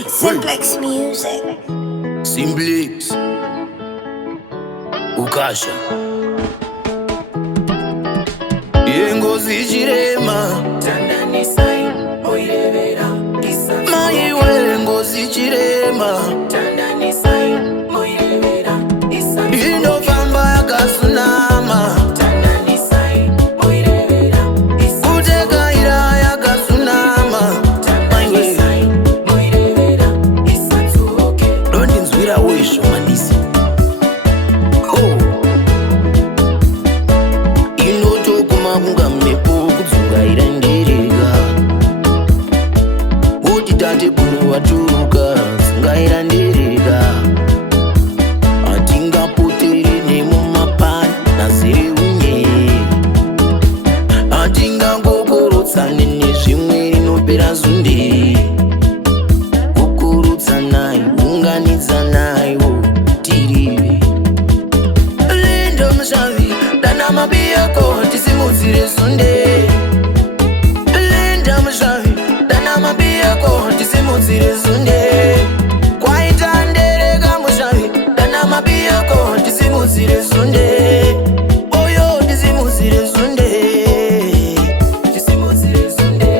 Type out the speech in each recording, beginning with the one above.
Simplex Music. Simplex Ukasha Yengozi Chirema Tandani sai moirevera isa Maiwe Ngozi Chirema Tandani sai moirevera isa Inofamba yakasunama Tandani sai moirevera isa Kuteka ira yakasunama Tandani sai moirevera isa tsuke Dondi nzwira wisho mandisi Inotokuma mmepo kudzuka irandirika Kuti tate buru waturuka singairandirika Atingapotere nemumapani nazire unye Atingangokorotsane nezvimwe rinopera zunde Kukurutsanai, unganidzanaiwo tirive Lindo mushavi, dana mabiyako tisimudzire zunde Linda mushavi, dana mabiyako tisimudzire zunde Kwaita ndereka mushavi, dana mabiyako tisimudzire zunde Oyo tisimudzire zunde Tisimudzire zunde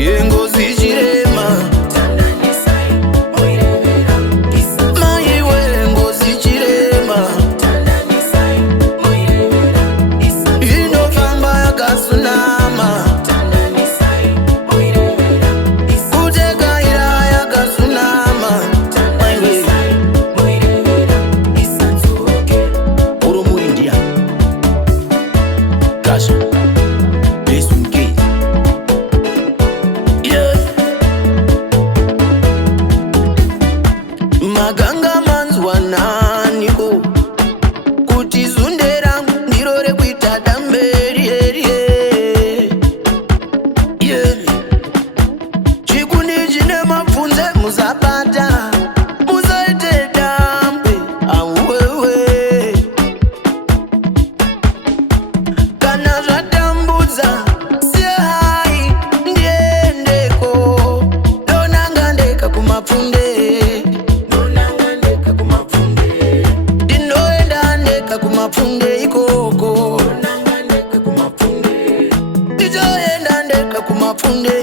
Yengozi Chirema Tandani sai moirevera isa Maiwe Ngozi Chirema Tandani sai moirevera isa Inofamba yakasunama Tandani sai moirevera isa Kuteka ira yakasunama Tandani sai moirevera isa tsuke Urumuri ndia Kasha Besu mkezi Yeah Maganga manzwa naniko Kuti zunde rangu ndiro rekuita damberi Yeah Chikundi chine mabvunze muzabata Musaite dambe Auwewe Kana zvatambudza Siyai ndiendeko Donanga ndeka kumapfunde Nonangandeka kumapfunde Ndinoenda ndeka kumapfunde ikoko Nonangandeka kumapfunde Ndichoenda ndeka kumapfunde